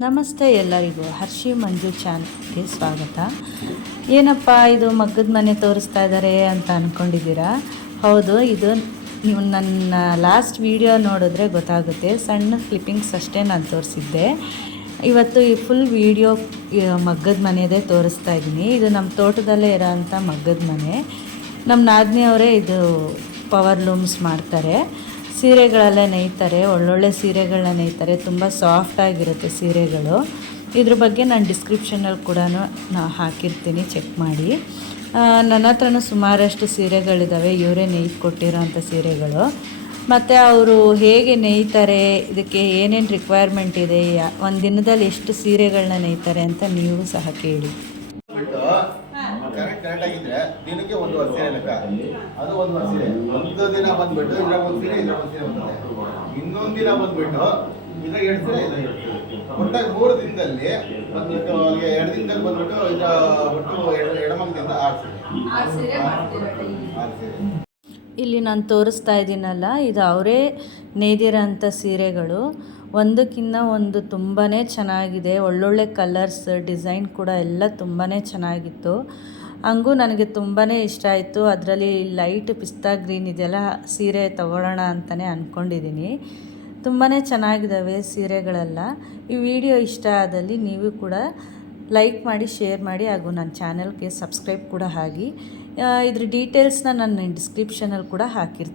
ನಮಸ್ತೆ ಎಲ್ಲರಿಗೂ, ಹರ್ಷಿ ಮಂಜು ಚಾನಲ್ಗೆ ಸ್ವಾಗತ. ಏನಪ್ಪ, ಇದು ಮಗ್ಗದ ಮನೆ ತೋರಿಸ್ತಾ ಇದ್ದಾರೆ ಅಂತ ಅಂದ್ಕೊಂಡಿದ್ದೀರಾ ಹೌದು, ಇದು ನೀವು ನನ್ನ ಲಾಸ್ಟ್ ವಿಡಿಯೋ ನೋಡಿದ್ರೆ ಗೊತ್ತಾಗುತ್ತೆ. ಸಣ್ಣ ಕ್ಲಿಪ್ಪಿಂಗ್ಸ್ ಅಷ್ಟೇ ನಾನು ತೋರಿಸಿದ್ದೆ. ಇವತ್ತು ಈ ಫುಲ್ ವಿಡಿಯೋ ಮಗ್ಗದ ಮನೆಯದೇ ತೋರಿಸ್ತಾ ಇದ್ದೀನಿ. ಇದು ನಮ್ಮ ತೋಟದಲ್ಲೇ ಇರೋಂಥ ಮಗ್ಗದ ಮನೆ. ನಮ್ಮ ನಾದಿನಿಯವರೇ ಇದು ಪವರ್ ಲೂಮ್ಸ್ ಮಾಡ್ತಾರೆ. ಸೀರೆಗಳಲ್ಲೇ ನೇಯ್ತಾರೆ, ಒಳ್ಳೊಳ್ಳೆ ಸೀರೆಗಳನ್ನ ನೇಯ್ತಾರೆ. ತುಂಬ ಸಾಫ್ಟಾಗಿರುತ್ತೆ ಸೀರೆಗಳು. ಇದ್ರ ಬಗ್ಗೆ ನಾನು ಡಿಸ್ಕ್ರಿಪ್ಷನಲ್ಲಿ ಕೂಡ ನಾ ಹಾಕಿರ್ತೀನಿ ಚೆಕ್ ಮಾಡಿ. ನನ್ನ ಹತ್ರನೂ ಸುಮಾರಷ್ಟು ಸೀರೆಗಳಿದ್ದಾವೆ ಇವರೇ ನೇಯ್ದು ಕೊಟ್ಟಿರೋಂಥ ಸೀರೆಗಳು. ಮತ್ತು ಅವರು ಹೇಗೆ ನೇಯ್ತಾರೆ, ಇದಕ್ಕೆ ಏನೇನು ರಿಕ್ವೈರ್ಮೆಂಟ್ ಇದೆ ಒಂದು ದಿನದಲ್ಲಿ ಎಷ್ಟು ಸೀರೆಗಳನ್ನ ನೇಯ್ತಾರೆ ಅಂತ ನೀವು ಸಹ ಕೇಳಿ. ಕರೆಕ್ಟ್ ಕರೆಕ್ಟ್ ಆಗಿದ್ರೆ ದಿನಕ್ಕೆ ಒಂದು ವರ್ಷ ಲೆಕ್ಕ. ಅದು ಒಂದು ವರ್ಷ ಒಂದು ದಿನ ಬಂದ್ಬಿಟ್ಟು ಇದ್ರಾಗ ಒಂದು ಸೀರೆ ಇದ್ರಾಗ ಒಂದು ಸೀರೆ ಬರ್ತದೆ ಇನ್ನೊಂದು ದಿನ ಬಂದ್ಬಿಟ್ಟು ಇದ್ರಾಗ ಎರಡು ಸೀರೆ ಇದ್ರಾಗ ಎರಡು ಒಟ್ಟಾಗಿ ಮೂರು ದಿನದಲ್ಲಿ ಬಂದ್ಬಿಟ್ಟು ಅಲ್ಲಿಗೆ ಎರಡು ದಿನದಲ್ಲಿ ಬಂದ್ಬಿಟ್ಟು ಇದ್ರ ಒಟ್ಟು ಎಡ ಎಡಮಂಗದಿಂದ ಆರು ಸೀರೆ. ಆರು ಸೀರೆ. ಇಲ್ಲಿ ನಾನು ತೋರಿಸ್ತಾ ಇದ್ದೀನಲ್ಲ ಇದು ಅವರೇ ನೇದಿರೋಂಥ ಸೀರೆಗಳು. ಒಂದಕ್ಕಿಂತ ಒಂದು ತುಂಬಾ ಚೆನ್ನಾಗಿದೆ. ಒಳ್ಳೊಳ್ಳೆ ಕಲರ್ಸ್ ಡಿಸೈನ್ ಕೂಡ ಎಲ್ಲ ತುಂಬಾ ಚೆನ್ನಾಗಿತ್ತು. ಹಂಗೂ ನನಗೆ ತುಂಬಾ ಇಷ್ಟ ಆಯಿತು. ಅದರಲ್ಲಿ ಲೈಟ್ ಪಿಸ್ತಾ ಗ್ರೀನ್ ಇದೆಲ್ಲ ಸೀರೆ ತಗೊಳ್ಳೋಣ ಅಂತಲೇ ಅಂದ್ಕೊಂಡಿದ್ದೀನಿ ತುಂಬಾ ಚೆನ್ನಾಗಿದ್ದಾವೆ ಸೀರೆಗಳೆಲ್ಲ. ಈ ವಿಡಿಯೋ ಇಷ್ಟ ಆದಲ್ಲಿ ನೀವು ಕೂಡ ಲೈಕ್ ಮಾಡಿ ಶೇರ್ ಮಾಡಿ, ಹಾಗೂ ನನ್ನ ಚಾನಲ್ಗೆ ಸಬ್ಸ್ಕ್ರೈಬ್ ಕೂಡ ಆಗಿ. ಇದ್ರ ಡೀಟೇಲ್ಸ್ನ ನಾನು ಡಿಸ್ಕ್ರಿಪ್ಷನಲ್ಲಿ ಕೂಡ ಹಾಕಿರ್ತೀನಿ.